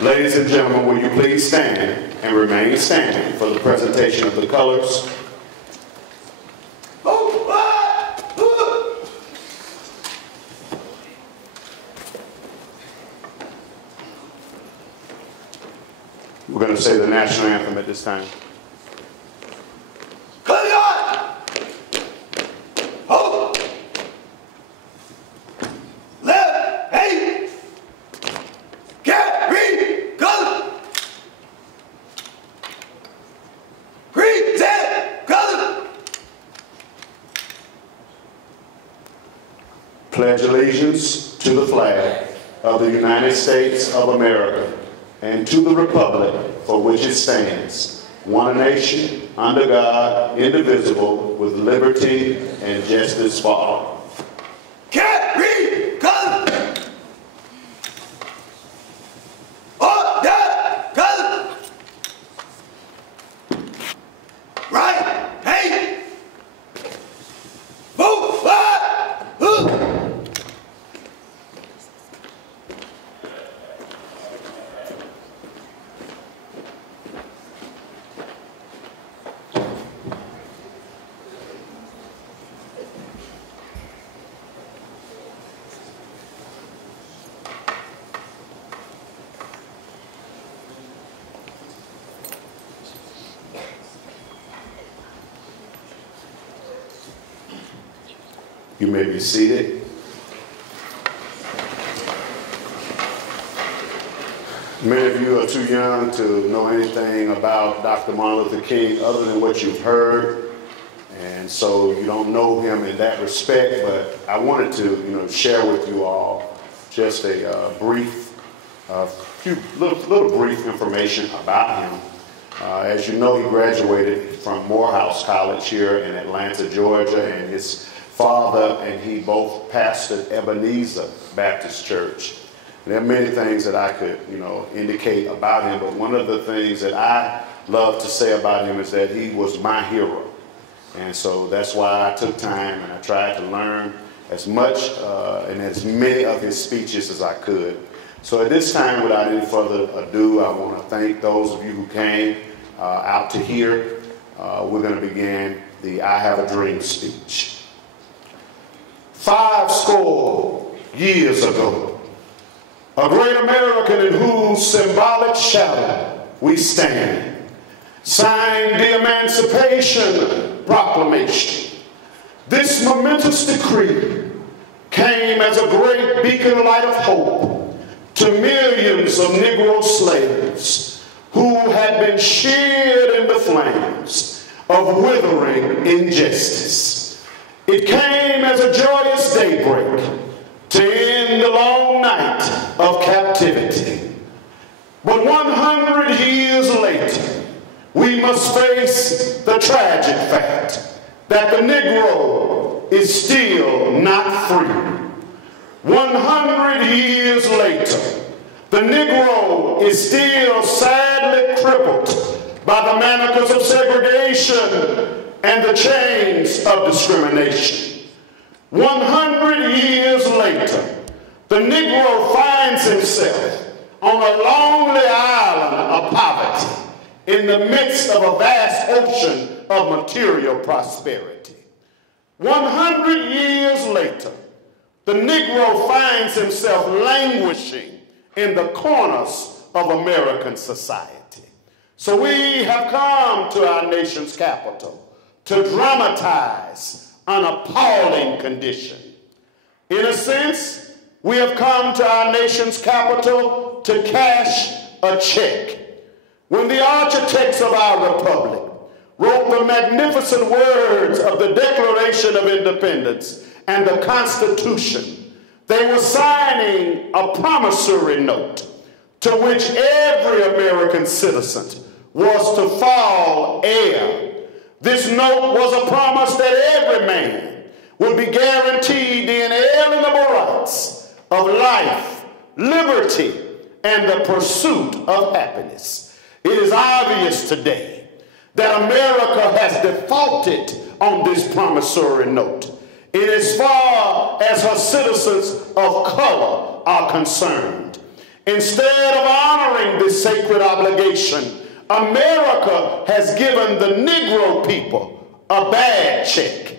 Ladies and gentlemen, will you please stand and remain standing for the presentation of the colors? We're going to say the national anthem at this time. Pledge allegiance to the flag of the United States of America and to the republic for which it stands, one nation, under God, indivisible, with liberty and justice for all. You may be seated. Many of you are too young to know anything about Dr. Martin Luther King other than what you've heard, and so you don't know him in that respect, but I wanted to share with you all just a few little brief information about him. As you know, he graduated from Morehouse College here in Atlanta, Georgia, and his father and he both pastored Ebenezer Baptist Church. And there are many things that I could, indicate about him, but one of the things that I love to say about him is that he was my hero. And so that's why I took time and I tried to learn as much and as many of his speeches as I could. So at this time, without any further ado, I want to thank those of you who came out to hear. We're going to begin the I Have a Dream speech. 50 years ago, a great American in whose symbolic shadow we stand signed the Emancipation Proclamation. This momentous decree came as a great beacon light of hope to millions of Negro slaves who had been sheared in the flames of withering injustice. It came as a joyous daybreak to end the long night of captivity. But 100 years later, we must face the tragic fact that the Negro is still not free. 100 years later, the Negro is still sadly crippled by the manacles of segregation and the chains of discrimination. 100 years later, the Negro finds himself on a lonely island of poverty in the midst of a vast ocean of material prosperity. 100 years later, the Negro finds himself languishing in the corners of American society. So we have come to our nation's capital to dramatize an appalling condition. In a sense, we have come to our nation's capital to cash a check. When the architects of our republic wrote the magnificent words of the Declaration of Independence and the Constitution, they were signing a promissory note to which every American citizen was to fall heir. This note was a promise that every man would be guaranteed the inalienable rights of life, liberty, and the pursuit of happiness. It is obvious today that America has defaulted on this promissory note in as far as her citizens of color are concerned. Instead of honoring this sacred obligation, America has given the Negro people a bad check,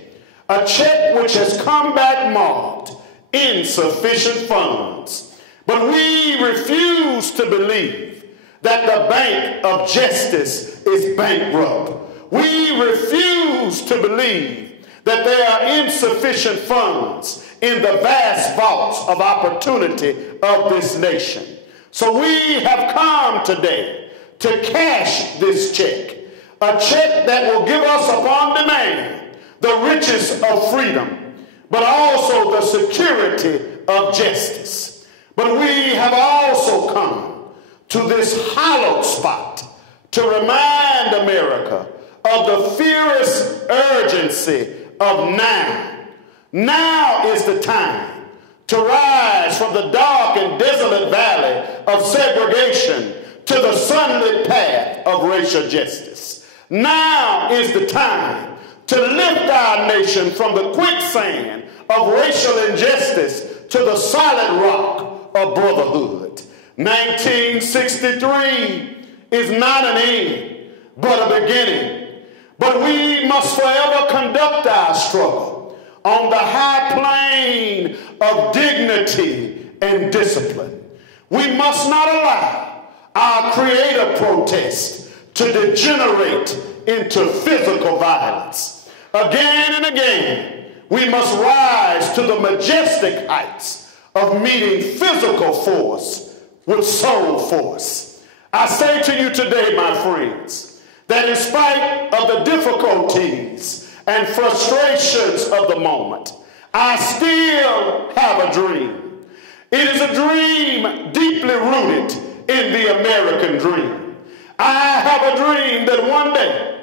a check which has come back marked insufficient funds. But we refuse to believe that the Bank of Justice is bankrupt. We refuse to believe that there are insufficient funds in the vast vaults of opportunity of this nation. So we have come today to cash this check, a check that will give us upon demand the riches of freedom, but also the security of justice. But we have also come to this hallowed spot to remind America of the fierce urgency of now. Now is the time to rise from the dark and desolate valley of segregation to the sunlit path of racial justice. Now is the time to lift our nation from the quicksand of racial injustice to the solid rock of brotherhood. 1963 is not an end, but a beginning. But we must forever conduct our struggle on the high plane of dignity and discipline. We must not allow our creative protest to degenerate into physical violence. Again and again, we must rise to the majestic heights of meeting physical force with soul force. I say to you today, my friends, that in spite of the difficulties and frustrations of the moment, I still have a dream. It is a dream deeply rooted in the American dream. I have a dream that one day,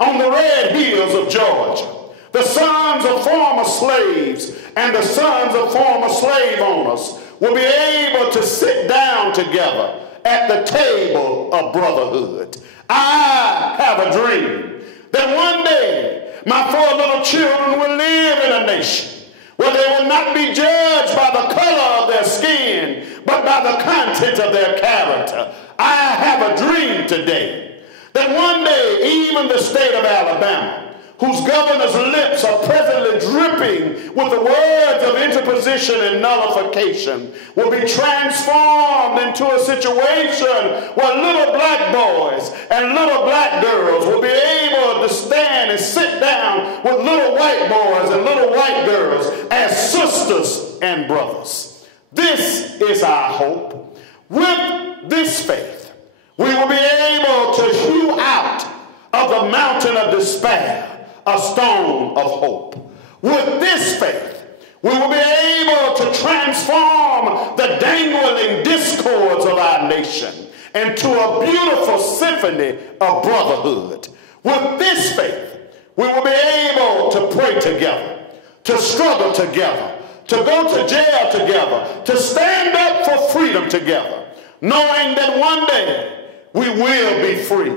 on the red hills of Georgia, the sons of former slaves and the sons of former slave owners will be able to sit down together at the table of brotherhood. I have a dream that one day my 4 little children will live in a nation where they will not be judged by the color of their skin, but by the content of their character. I have a dream today that one day even the state of Alabama, whose governor's lips are presently dripping with the words of interposition and nullification, will be transformed into a situation where little black boys and little black girls will be able to stand and sit down with little white boys and little white girls as sisters and brothers. This is our hope. With this faith, we will be able to hew out of the mountain of despair a stone of hope. With this faith, we will be able to transform the dangling discords of our nation into a beautiful symphony of brotherhood. With this faith, we will be able to pray together, to struggle together, to go to jail together, to stand up for freedom together, knowing that one day we will be free.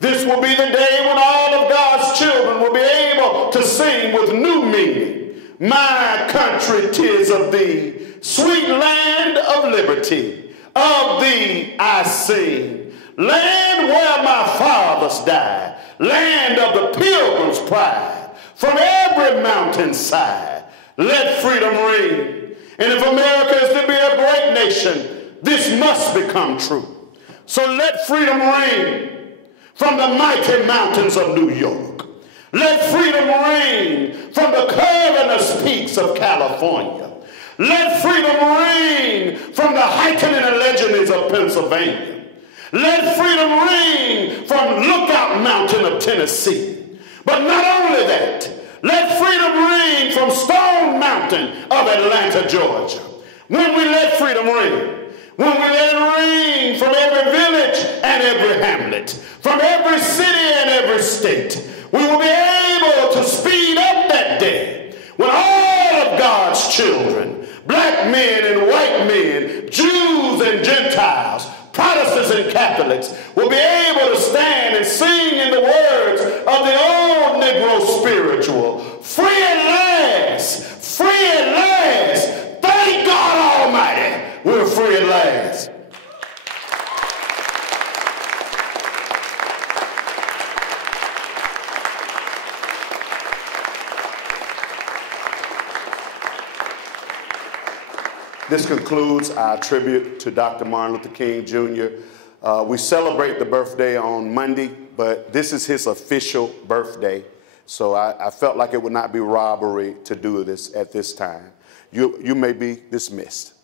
This will be the day when all of God's children will be able to sing with new meaning. My country, 'tis of thee, sweet land of liberty, of thee I sing. Land where my fathers died, land of the pilgrim's pride, from every mountainside, let freedom ring. And if America is to be a great nation, this must become true. So let freedom ring from the mighty mountains of New York. Let freedom ring from the cavernous peaks of California. Let freedom ring from the heightening legends of Pennsylvania. Let freedom ring from Lookout Mountain of Tennessee. But not only that, let freedom ring from Stone Mountain of Atlanta, Georgia. When we let freedom ring, when we let it ring from every village and every hamlet, from every city and every state, we will be able to speed up that day when all of God's children, black men and white men, Jews and Gentiles, Protestants and Catholics, will be able to stand and sing in the words of the old Negro spiritual, free at last, free at last, thank God Almighty, we're free at last. This concludes our tribute to Dr. Martin Luther King Jr. We celebrate the birthday on Monday, but this is his official birthday. So I felt like it would not be robbery to do this at this time. You may be dismissed.